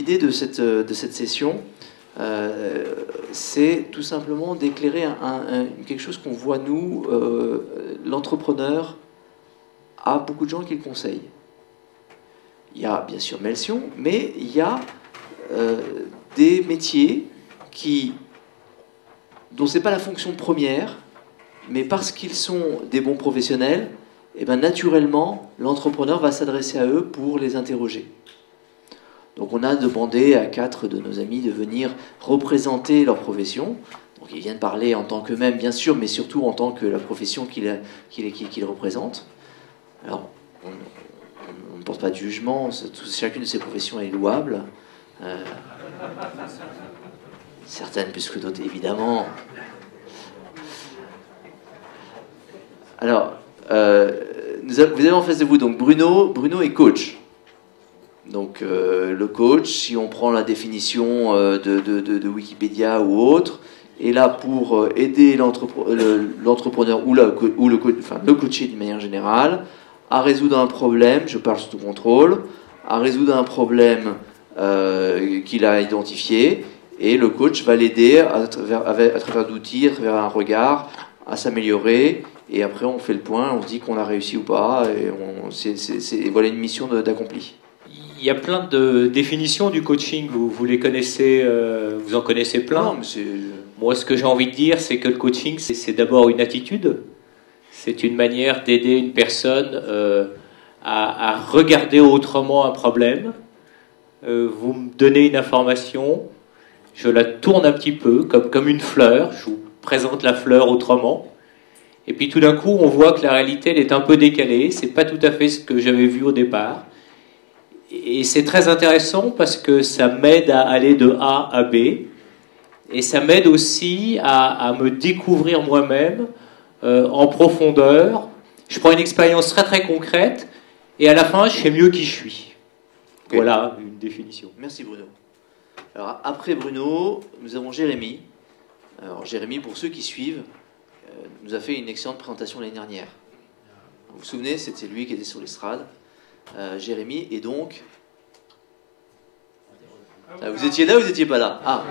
l'idée de cette session, c'est tout simplement d'éclairer quelque chose qu'on voit nous. L'entrepreneur a beaucoup de gens qui le conseillent. Il y a bien sûr Melsion, mais il y a des métiers dont ce n'est pas la fonction première, mais parce qu'ils sont des bons professionnels, et ben naturellement, l'entrepreneur va s'adresser à eux pour les interroger. Donc on a demandé à 4 de nos amis de venir représenter leur profession. Donc ils viennent parler en tant qu'eux-mêmes, bien sûr, mais surtout en tant que la profession qu'ils représentent. Alors, on ne porte pas de jugement, chacune de ces professions est louable. Certaines plus que d'autres, évidemment. Alors, vous avez en face de vous donc Bruno est coach. Donc le coach, si on prend la définition de Wikipédia ou autre, est là pour aider l'entrepreneur ou le coaché d'une manière générale à résoudre un problème, je parle sous contrôle, à résoudre un problème qu'il a identifié, et le coach va l'aider à travers d'outils, à travers un regard, à s'améliorer, et après on fait le point, on se dit qu'on a réussi ou pas, et voilà une mission d'accompli. Il y a plein de définitions du coaching, vous les connaissez, vous en connaissez plein. Non, mais moi, ce que j'ai envie de dire, c'est que le coaching, c'est d'abord une attitude. C'est une manière d'aider une personne à regarder autrement un problème. Vous me donnez une information, je la tourne un petit peu, comme une fleur, je vous présente la fleur autrement. Et puis tout d'un coup, on voit que la réalité, elle est un peu décalée, c'est pas tout à fait ce que j'avais vu au départ. Et c'est très intéressant parce que ça m'aide à aller de A à B. Et ça m'aide aussi à me découvrir moi-même en profondeur. Je prends une expérience très très concrète et à la fin, je sais mieux qui je suis. Okay. Voilà une définition. Merci Bruno. Alors après Bruno, nous avons Jérémy. Alors Jérémy, pour ceux qui suivent, nous a fait une excellente présentation l'année dernière. Vous vous souvenez, c'était lui qui était sur l'estrade. Jérémy, et donc... vous étiez là ou vous n'étiez pas là? Ah,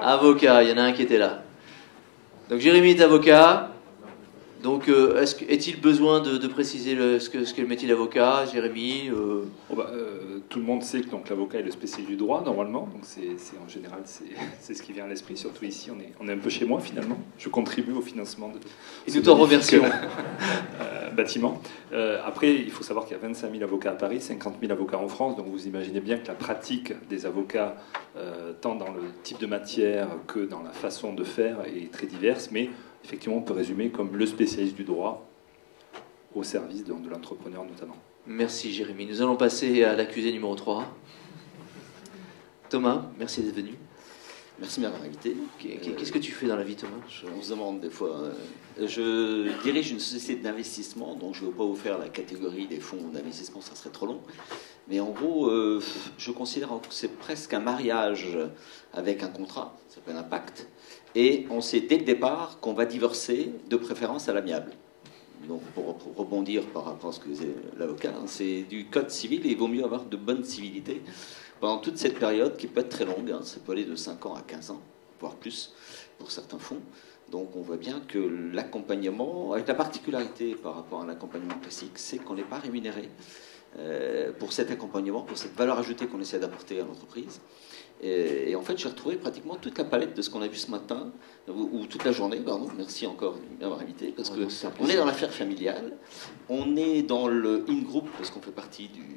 avocat, il y en a un qui était là. Donc Jérémy est avocat. Donc est-il besoin de préciser ce qu'est le métier d'avocat, Jérémy? Tout le monde sait que l'avocat est le spécialiste du droit, normalement. Donc en général, c'est ce qui vient à l'esprit. Surtout ici, on est un peu chez moi, finalement. Je contribue au financement de... Et nous t'en remercions. Bâtiment. Après, il faut savoir qu'il y a 25 000 avocats à Paris, 50 000 avocats en France. Donc vous imaginez bien que la pratique des avocats, tant dans le type de matière que dans la façon de faire, est très diverse. Mais effectivement, on peut résumer comme le spécialiste du droit au service de l'entrepreneur notamment. Merci Jérémy. Nous allons passer à l'accusé numéro 3. Thomas, merci d'être venu. Merci de m'avoir invité. Qu'est-ce que tu fais dans la vie, Thomas? On se demande des fois. Je dirige une société d'investissement, donc je ne veux pas vous faire la catégorie des fonds d'investissement, ça serait trop long. Mais en gros, je considère que c'est presque un mariage avec un contrat, ça s'appelle un pacte. Et on sait dès le départ qu'on va divorcer, de préférence à l'amiable. Donc pour rebondir par rapport à ce que disait l'avocat, c'est du code civil et il vaut mieux avoir de bonnes civilités pendant toute cette période qui peut être très longue, ça peut aller de 5 ans à 15 ans, voire plus pour certains fonds. Donc on voit bien que l'accompagnement, avec la particularité par rapport à un accompagnement classique, c'est qu'on n'est pas rémunéré pour cet accompagnement, pour cette valeur ajoutée qu'on essaie d'apporter à l'entreprise. Et en fait, j'ai retrouvé pratiquement toute la palette de ce qu'on a vu ce matin, ou toute la journée, pardon. Merci encore de m'avoir invité, parce qu'on est dans l'affaire familiale, on est dans le in-group, parce qu'on fait partie du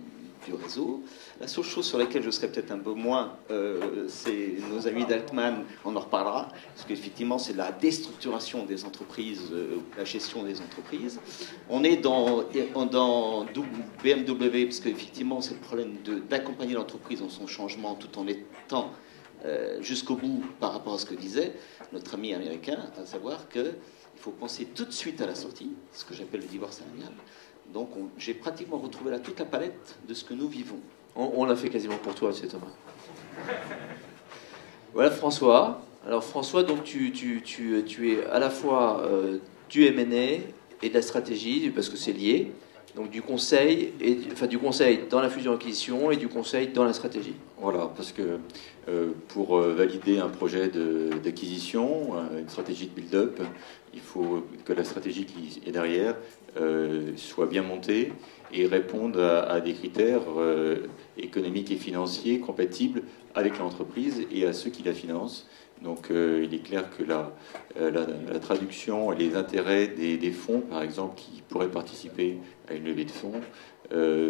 réseau. La seule chose sur laquelle je serais peut-être un peu moins, c'est nos amis d'Altman, on en reparlera, parce qu'effectivement, c'est la déstructuration des entreprises, la gestion des entreprises. On est dans BMW, parce qu'effectivement, c'est le problème d'accompagner l'entreprise dans son changement, tout en étant jusqu'au bout par rapport à ce que disait notre ami américain, à savoir qu'il faut penser tout de suite à la sortie, ce que j'appelle le divorce amiable. Donc j'ai pratiquement retrouvé là toute la palette de ce que nous vivons. On l'a fait quasiment pour toi, c'est Thomas. Voilà François. Alors François, donc tu es à la fois du M&A et de la stratégie, parce que c'est lié. Donc du conseil, du conseil dans la fusion-acquisition et du conseil dans la stratégie. Voilà, parce que pour valider un projet d'acquisition, une stratégie de build-up, il faut que la stratégie qui est derrière soit bien montée et réponde à des critères économiques et financiers compatibles avec l'entreprise et à ceux qui la financent. Donc il est clair que la traduction et les intérêts des fonds, par exemple, qui pourraient participer à une levée de fonds,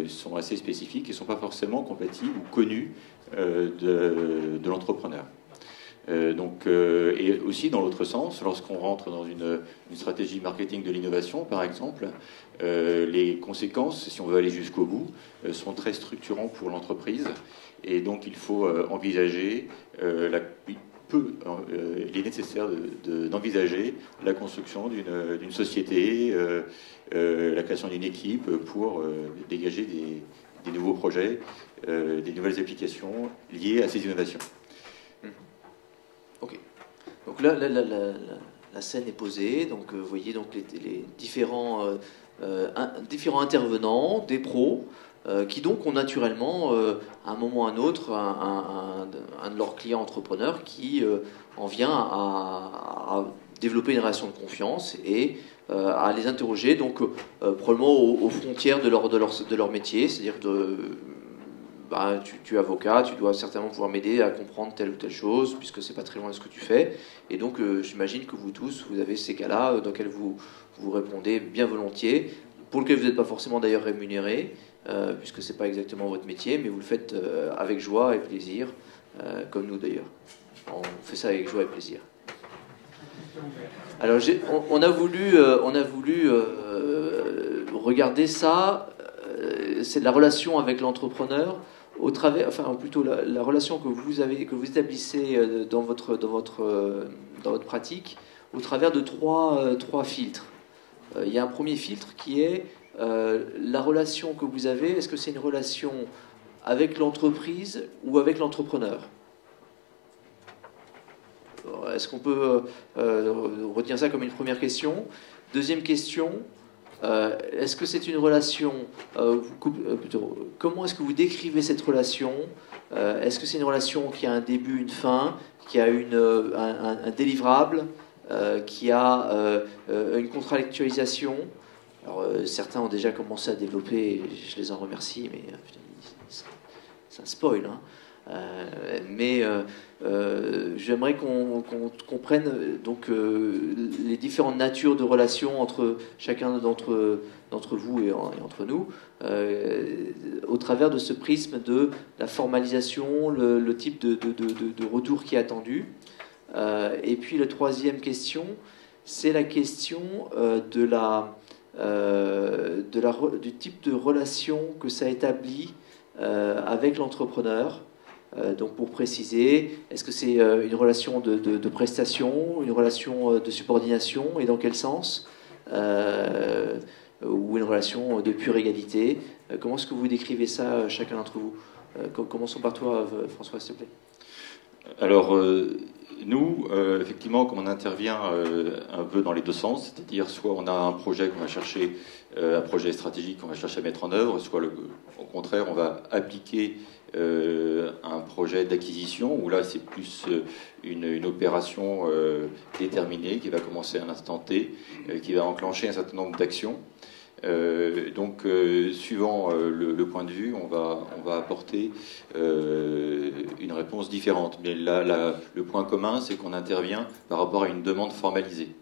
sont assez spécifiques et ne sont pas forcément compatibles ou connus de l'entrepreneur. Et aussi dans l'autre sens, lorsqu'on rentre dans une stratégie marketing de l'innovation, par exemple, les conséquences, si on veut aller jusqu'au bout, sont très structurants pour l'entreprise. Et donc il faut envisager, il est nécessaire d'envisager la construction d'une société, la création d'une équipe pour dégager des nouveaux projets, des nouvelles applications liées à ces innovations. Ok. Donc là, la scène est posée. Donc vous voyez donc les différents intervenants, des pros, qui donc ont naturellement, à un moment ou à un autre, un de leurs clients entrepreneurs qui en vient à développer une relation de confiance et à les interroger, donc probablement aux frontières de leur métier, c'est-à-dire tu es avocat, tu dois certainement pouvoir m'aider à comprendre telle ou telle chose, puisque c'est pas très loin de ce que tu fais. Et donc, j'imagine que vous tous, vous avez ces cas-là dans lesquels vous répondez bien volontiers, pour lesquels vous n'êtes pas forcément d'ailleurs rémunéré, puisque c'est pas exactement votre métier, mais vous le faites avec joie et plaisir, comme nous d'ailleurs. On fait ça avec joie et plaisir. Alors, on a voulu regarder ça. C'est de la relation avec l'entrepreneur au travers, enfin plutôt la relation que vous établissez dans votre pratique au travers de trois filtres. Il y a un premier filtre qui est la relation que vous avez. Est-ce que c'est une relation avec l'entreprise ou avec l'entrepreneur? Est-ce qu'on peut retenir ça comme une première question? Deuxième question, est-ce que c'est une relation, comment est-ce que vous décrivez cette relation? Est-ce que c'est une relation qui a un début, une fin, qui a un délivrable, qui a une contractualisation? Alors, certains ont déjà commencé à développer, et je les en remercie, mais ça spoil, hein. J'aimerais qu'on comprenne donc les différentes natures de relations entre chacun d'entre vous et entre nous, au travers de ce prisme de la formalisation, le type de retour qui est attendu. Et puis la troisième question, c'est la question du type de relation que ça établit avec l'entrepreneur. Donc pour préciser, est-ce que c'est une relation de prestation, une relation de subordination, et dans quel sens, ou une relation de pure égalité? Comment est-ce que vous décrivez ça, chacun d'entre vous? Commençons par toi, François, s'il te plaît. Alors, nous, effectivement, comme on intervient un peu dans les deux sens, c'est-à-dire soit on a un projet qu'on va chercher, un projet stratégique qu'on va chercher à mettre en œuvre, soit au contraire, on va appliquer un projet d'acquisition, où là c'est plus une opération déterminée qui va commencer à un instant T, qui va enclencher un certain nombre d'actions. Suivant le point de vue, on va apporter une réponse différente. Mais là, le point commun, c'est qu'on intervient par rapport à une demande formalisée.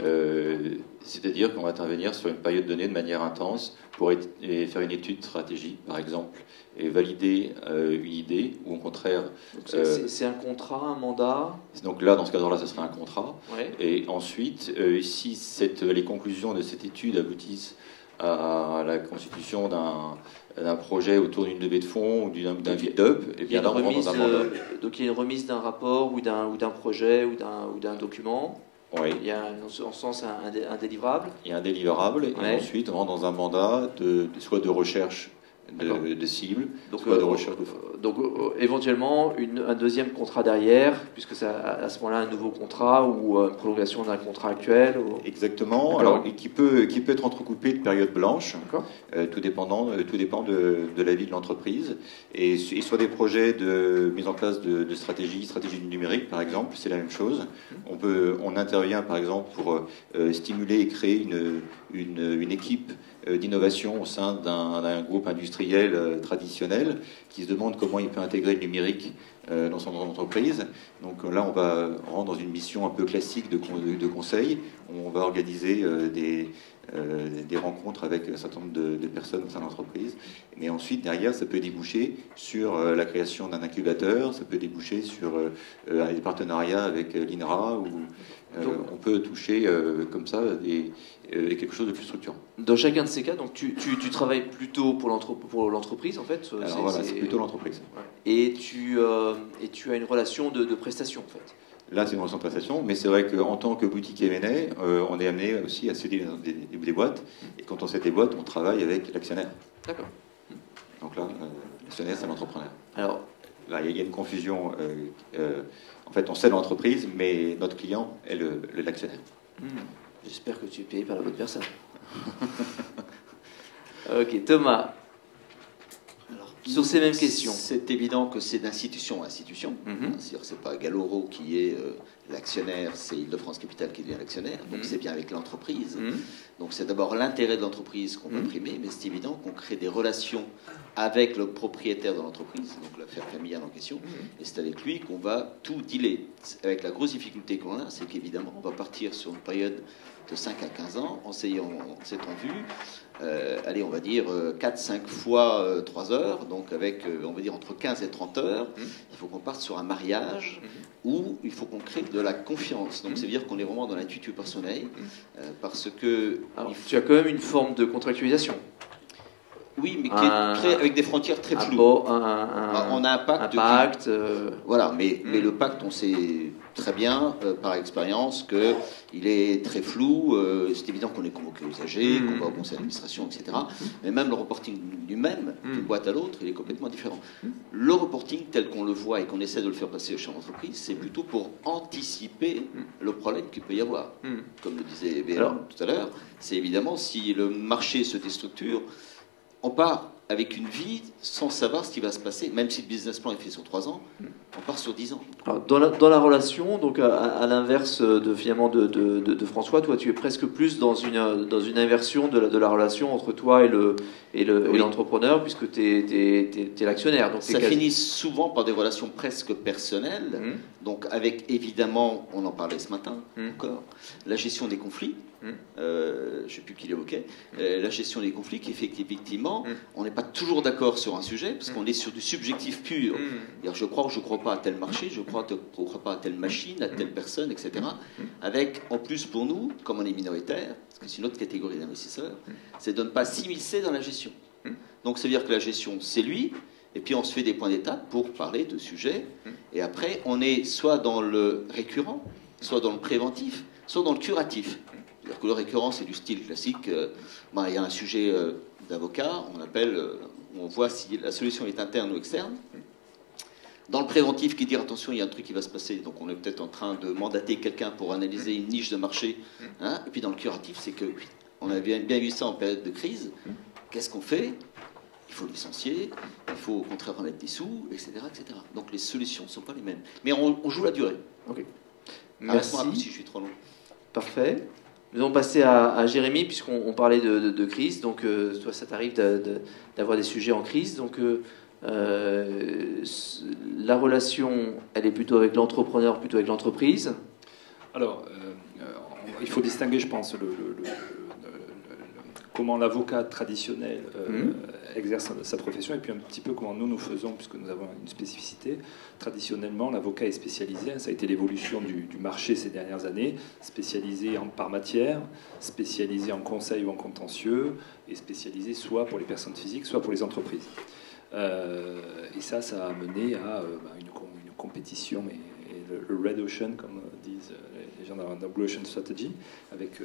C'est-à-dire qu'on va intervenir sur une période donnée de manière intense pour faire une étude stratégique, par exemple, et valider une idée, ou au contraire... C'est un contrat, un mandat? Donc là, dans ce cadre-là, ce sera un contrat. Ouais. Et ensuite, si les conclusions de cette étude aboutissent à la constitution d'un projet autour d'une levée de fonds ou d'un build-up, et bien là, on rentre dans un mandat. Donc il y a une remise d'un rapport ou d'un projet ou d'un document. Oui. Il y a en ce sens un délivrable. Il y a un délivrable, et ensuite on rentre dans un mandat soit de recherche de cible, Donc, soit de recherche de fonds. Donc éventuellement un deuxième contrat derrière, puisque c'est à ce moment-là un nouveau contrat ou une prolongation d'un contrat actuel. Exactement. Alors, et qui peut être entrecoupé de périodes blanches. Tout dépend de la vie de l'entreprise. Et soit des projets de mise en place de stratégie du numérique, par exemple, c'est la même chose. On intervient, par exemple, pour stimuler et créer une équipe d'innovation au sein d'un groupe industriel traditionnel qui se demande comment il peut intégrer le numérique dans son entreprise. Donc là, on va rentrer dans une mission un peu classique de conseil. On va organiser des rencontres avec un certain nombre de personnes au sein de l'entreprise. Mais ensuite, derrière, ça peut déboucher sur la création d'un incubateur, ça peut déboucher sur des partenariats avec l'INRA, ou on peut toucher comme ça quelque chose de plus structurant. Dans chacun de ces cas, donc tu travailles plutôt pour l'entreprise, en fait. Alors voilà, c'est plutôt l'entreprise. Ouais. Et tu as une relation de prestation, en fait. Là, c'est une relation de prestation, mais c'est vrai qu'en tant que boutique M&A, on est amené aussi à céder des boîtes. Et quand on cède des boîtes, on travaille avec l'actionnaire. D'accord. Donc là, l'actionnaire, c'est l'entrepreneur. Alors, là, il y a une confusion. En fait, on cède l'entreprise, mais notre client est l'actionnaire. J'espère que tu es payé par la bonne personne. Ok, Thomas. Sur ces mêmes questions. C'est évident que c'est d'institution à institution. C'est-à-dire c'est pas Galoro qui est l'actionnaire, c'est Île-de-France Capital qui devient l'actionnaire. Donc c'est bien avec l'entreprise. Donc c'est d'abord l'intérêt de l'entreprise qu'on va primer, mais c'est évident qu'on crée des relations avec le propriétaire de l'entreprise, donc l'affaire familiale en question, et c'est avec lui qu'on va tout dealer. Avec la grosse difficulté qu'on a, c'est qu'évidemment, on va partir sur une période de 5 à 15 ans en s'étant vu, allez, on va dire 4-5 fois 3 heures, donc avec, on va dire, entre 15 et 30 heures. Il faut qu'on parte sur un mariage où il faut qu'on crée de la confiance. Donc, c'est-à-dire qu'on est vraiment dans l'intuitu personnel, parce que... Alors, tu as quand même une forme de contractualisation. Oui, mais qui est avec des frontières très floues. On a un pacte. Voilà, mais le pacte, on sait très bien, par expérience, qu'il est très flou. C'est évident qu'on est convoqué aux AG, qu'on va au conseil d'administration, etc. Mais même le reporting lui-même, d'une boîte à l'autre, il est complètement différent. Le reporting, tel qu'on le voit et qu'on essaie de le faire passer chez l'entreprise, c'est plutôt pour anticiper le problème qu'il peut y avoir. Comme le disait Bélan tout à l'heure, c'est évidemment si le marché se déstructure, on part avec une vie sans savoir ce qui va se passer, même si le business plan est fait sur 3 ans, on part sur 10 ans. Alors, dans la relation, donc à l'inverse finalement de François, toi tu es presque plus dans une inversion de la relation entre toi et l'entrepreneur, puisque tu es l'actionnaire. Donc ça finit souvent par des relations presque personnelles, donc avec évidemment, on en parlait ce matin encore, la gestion des conflits. Je ne sais plus qui l'évoquait, la gestion des conflits, qui fait qu'effectivement, on n'est pas toujours d'accord sur un sujet, parce qu'on est sur du subjectif pur. Je crois ou je ne crois pas à tel marché, je crois ou je ne crois pas à telle machine, à telle personne, etc. Avec, en plus pour nous, comme on est minoritaire, parce que c'est une autre catégorie d'investisseurs, c'est de ne pas s'immiscer dans la gestion. Donc, ça veut dire que la gestion, c'est lui, et puis on se fait des points d'étape pour parler de sujets, et après, on est soit dans le récurrent, soit dans le préventif, soit dans le curatif. C'est-à-dire que le récurrent, c'est du style classique. Il y a un sujet d'avocat, on appelle, on voit si la solution est interne ou externe. Dans le préventif, qui dit attention, il y a un truc qui va se passer, donc on est peut-être en train de mandater quelqu'un pour analyser une niche de marché. Et puis dans le curatif, c'est que on a bien vu ça en période de crise. Qu'est-ce qu'on fait? Il faut licencier, il faut au contraire remettre des sous, etc., etc. Donc les solutions ne sont pas les mêmes. Mais on joue la durée. Ok. Merci. Si je suis trop long. Parfait. Nous allons passer à Jérémy, puisqu'on parlait de crise. Donc, toi, ça t'arrive d'avoir des sujets en crise. Donc, la relation, elle est plutôt avec l'entrepreneur, plutôt avec l'entreprise. Alors, il faut distinguer, je pense, comment l'avocat traditionnel exerce sa profession et puis un petit peu comment nous faisons, puisque nous avons une spécificité. Traditionnellement, l'avocat est spécialisé, ça a été l'évolution du marché ces dernières années, spécialisé par matière, spécialisé en conseil ou en contentieux, et spécialisé soit pour les personnes physiques, soit pour les entreprises. Et ça a mené à une compétition et le Red Ocean, comme disent les gens dans Blue Ocean Strategy, avec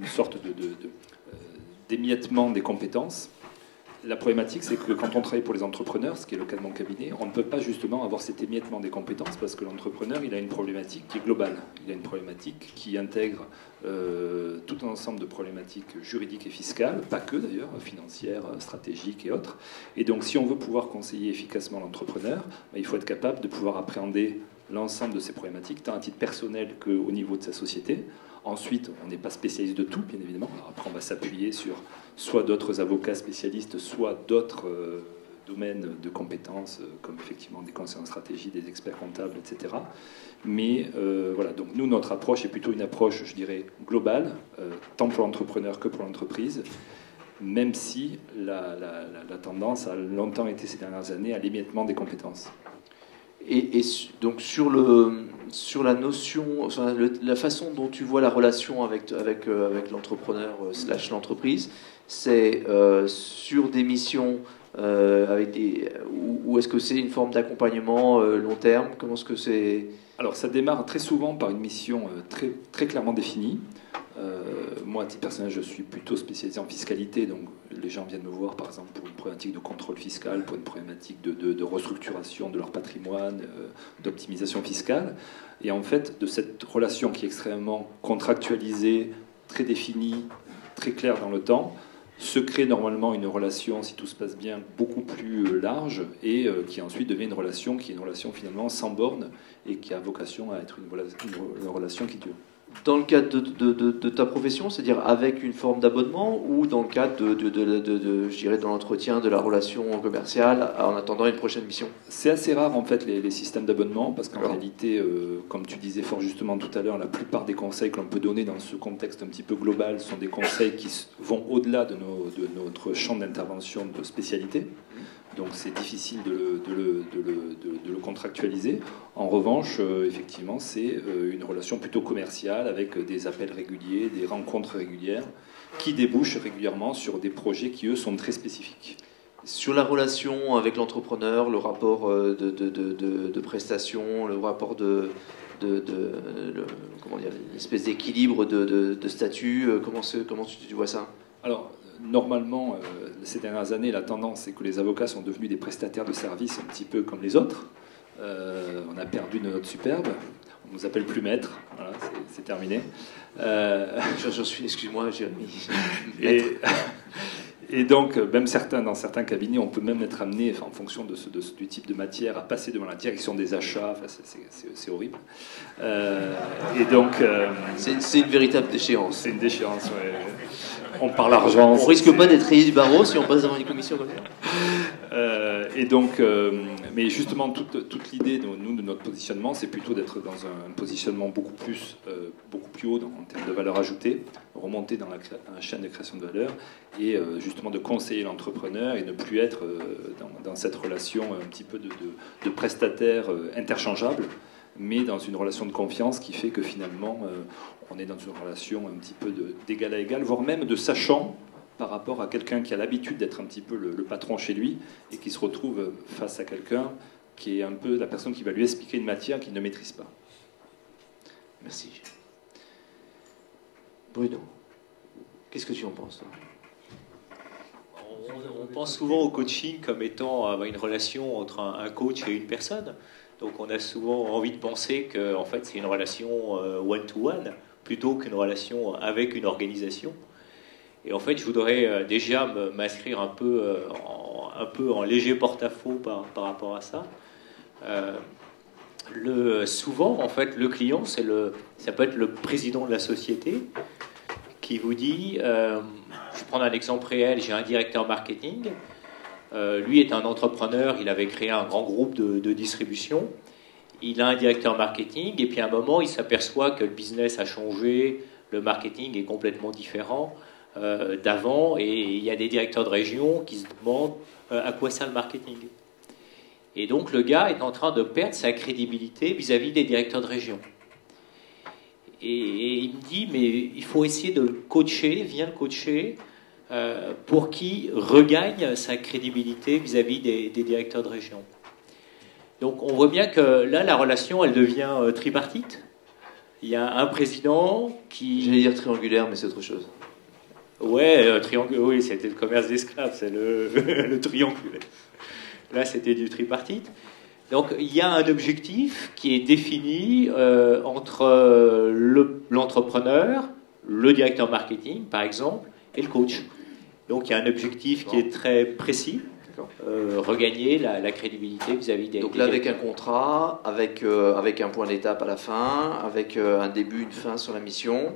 une sorte d'émiettement des compétences. La problématique, c'est que quand on travaille pour les entrepreneurs, ce qui est le cas de mon cabinet, on ne peut pas justement avoir cet émiettement des compétences parce que l'entrepreneur, il a une problématique qui est globale. Il a une problématique qui intègre tout un ensemble de problématiques juridiques et fiscales, pas que d'ailleurs, financières, stratégiques et autres. Et donc, si on veut pouvoir conseiller efficacement l'entrepreneur, il faut être capable de pouvoir appréhender l'ensemble de ces problématiques, tant à titre personnel qu'au niveau de sa société. Ensuite, on n'est pas spécialiste de tout, bien évidemment. Alors après, on va s'appuyer sur soit d'autres avocats spécialistes, soit d'autres domaines de compétences, comme effectivement des conseillers en stratégie, des experts comptables, etc. Mais voilà, donc nous, notre approche est plutôt une approche, je dirais, globale, tant pour l'entrepreneur que pour l'entreprise, même si la tendance a longtemps été ces dernières années à l'émiettement des compétences. Et donc sur la notion, enfin, la façon dont tu vois la relation avec l'entrepreneur / l'entreprise, c'est sur des missions ou est-ce que c'est une forme d'accompagnement long terme? Comment est-ce que c'est? Alors ça démarre très souvent par une mission très, très clairement définie. Moi, à titre personnel, je suis plutôt spécialisé en fiscalité, donc les gens viennent me voir, par exemple, pour une problématique de contrôle fiscal, pour une problématique de restructuration de leur patrimoine, d'optimisation fiscale. Et en fait, de cette relation qui est extrêmement contractualisée, très définie, très claire dans le temps, se crée normalement une relation, si tout se passe bien, beaucoup plus large et qui ensuite devient une relation qui est une relation finalement sans borne et qui a vocation à être une relation qui dure. Dans le cadre de ta profession, c'est-à-dire avec une forme d'abonnement ou dans le cadre je dirais, de l'entretien de la relation commerciale en attendant une prochaine mission? C'est assez rare en fait les systèmes d'abonnement parce qu'en réalité, comme tu disais fort justement tout à l'heure, la plupart des conseils que l'on peut donner dans ce contexte un petit peu global sont des conseils qui vont au-delà de notre champ d'intervention de spécialité. Donc c'est difficile de le contractualiser. En revanche, effectivement, c'est une relation plutôt commerciale avec des appels réguliers, des rencontres régulières qui débouchent régulièrement sur des projets qui, eux, sont très spécifiques. Sur la relation avec l'entrepreneur, le rapport de prestation, le rapport comment dire, l'espèce d'équilibre de statut, comment tu vois ça? Alors, normalement, ces dernières années, la tendance, c'est que les avocats sont devenus des prestataires de services un petit peu comme les autres. On a perdu de notre superbe. On ne nous appelle plus maître. Voilà, c'est terminé. Excuse-moi, Jérémy. Et donc, même dans certains cabinets, on peut même être amené, en fonction du type de matière, à passer devant la direction des achats. Enfin, c'est horrible. Et donc, c'est une véritable déchéance. C'est une déchéance, ouais. On parle argent. On risque pas d'être rayé du barreau si on passe devant une commission comme ça. Et donc, mais justement, toute l'idée de notre positionnement, c'est plutôt d'être dans un positionnement beaucoup plus haut en termes de valeur ajoutée, remonter dans la chaîne de création de valeur et justement de conseiller l'entrepreneur et ne plus être dans cette relation un petit peu de prestataire interchangeable, mais dans une relation de confiance qui fait que finalement on est dans une relation un petit peu d'égal à égal, voire même de sachant par rapport à quelqu'un qui a l'habitude d'être un petit peu le patron chez lui et qui se retrouve face à quelqu'un qui est un peu la personne qui va lui expliquer une matière qu'il ne maîtrise pas. Merci. Bruno, qu'est-ce que tu en penses, toi? On pense souvent au coaching comme étant une relation entre un coach et une personne. Donc on a souvent envie de penser que en fait, c'est une relation one-to-one plutôt qu'une relation avec une organisation. Et en fait, je voudrais déjà m'inscrire un peu en léger porte-à-faux par rapport à ça. Souvent, en fait, le client, ça peut être le président de la société qui vous dit, je vais prendre un exemple réel, j'ai un directeur marketing, lui est un entrepreneur, il avait créé un grand groupe de distribution, il a un directeur marketing, et puis à un moment, il s'aperçoit que le business a changé, le marketing est complètement différent d'avant, et il y a des directeurs de région qui se demandent à quoi sert le marketing. Et donc le gars est en train de perdre sa crédibilité vis-à-vis des directeurs de région. Et il me dit, mais il faut essayer de le coacher, viens le coacher, pour qu'il regagne sa crédibilité vis-à-vis des directeurs de région. Donc on voit bien que là, la relation, elle devient tripartite. Il y a un président qui... J'allais dire triangulaire, mais c'est autre chose. Ouais, triangle, oui, c'était le commerce d'esclaves, c'est le triangulaire. Là, c'était du tripartite. Donc, il y a un objectif qui est défini entre l'entrepreneur, le directeur marketing, par exemple, et le coach. Donc, il y a un objectif qui est très précis, regagner la crédibilité vis-à-vis des... Donc là, avec un contrat, avec un point d'étape à la fin, avec un début, une fin sur la mission.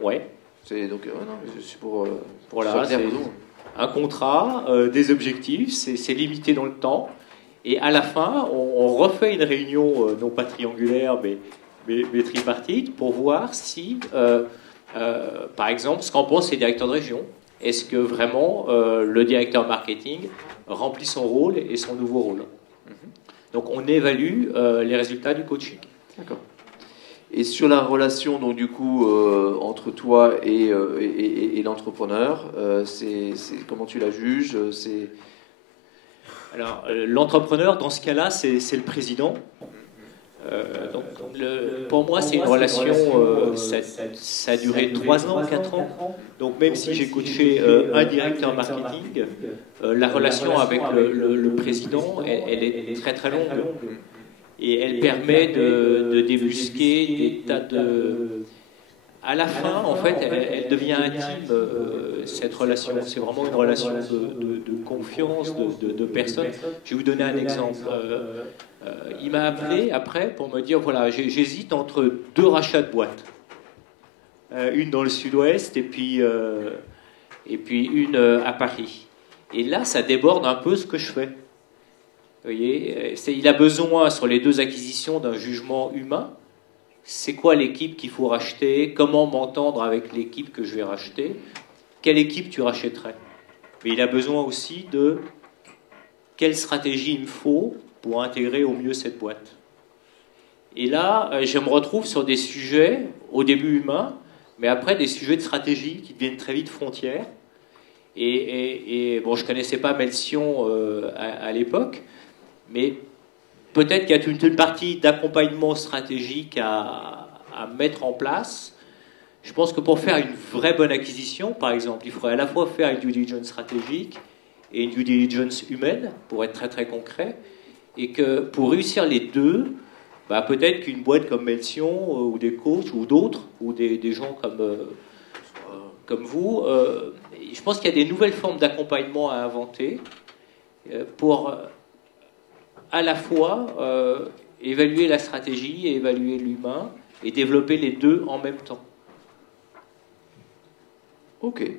Ouais. C'est donc non, c'est pour voilà, c'est un contrat, des objectifs, c'est limité dans le temps. Et à la fin, on refait une réunion, non pas triangulaire, mais tripartite, pour voir si, par exemple, ce qu'en pensent les directeurs de région. Est-ce que vraiment le directeur marketing remplit son rôle et son nouveau rôle? Donc on évalue les résultats du coaching. D'accord. Et sur la relation, donc du coup, entre toi et l'entrepreneur, comment tu la juges? Alors, l'entrepreneur, dans ce cas-là, c'est le président. Pour moi, c'est une relation, ça a duré 3 ans, 4 ans. Donc, même si j'ai coaché un directeur marketing, la relation avec le président, elle est très très longue. Et elle permet de débusquer des tas de... À la fin, en fait, elle devient intime, cette relation. C'est vraiment une relation de confiance, de personnes. Je vais vous donner un exemple. Il m'a appelé après pour me dire, voilà, j'hésite entre 2 rachats de boîtes. Une dans le sud-ouest et puis une à Paris. Et là, ça déborde un peu ce que je fais. Vous voyez, il a besoin, sur les 2 acquisitions, d'un jugement humain. C'est quoi l'équipe qu'il faut racheter? Comment m'entendre avec l'équipe que je vais racheter? Quelle équipe tu rachèterais? Mais il a besoin aussi de quelle stratégie il me faut pour intégrer au mieux cette boîte. Et là, je me retrouve sur des sujets, au début humains, mais après des sujets de stratégie qui deviennent très vite frontières. Et bon, je ne connaissais pas Melsion à l'époque, mais peut-être qu'il y a toute une partie d'accompagnement stratégique à mettre en place. Je pense que pour faire une vraie bonne acquisition, par exemple, il faudrait à la fois faire une due diligence stratégique et une due diligence humaine, pour être très très concret, et que pour réussir les deux, bah, peut-être qu'une boîte comme Melsion, ou des coachs, ou d'autres, ou des gens comme vous, je pense qu'il y a des nouvelles formes d'accompagnement à inventer pour à la fois évaluer la stratégie et évaluer l'humain et développer les deux en même temps. Ok.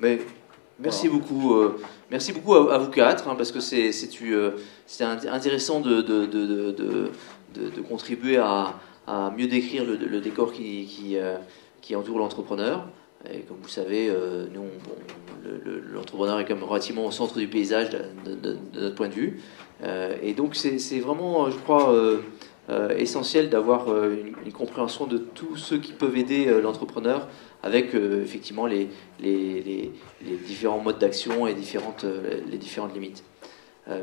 Mais merci beaucoup. Merci beaucoup à vous 4, hein, parce que c'est intéressant de contribuer à mieux décrire le décor qui entoure l'entrepreneur. Et comme vous le savez, nous, l'entrepreneur est quand même relativement au centre du paysage de notre point de vue. Et donc c'est vraiment, je crois, essentiel d'avoir une compréhension de tous ceux qui peuvent aider l'entrepreneur avec effectivement les différents modes d'action et les différentes limites.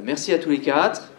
Merci à tous les 4.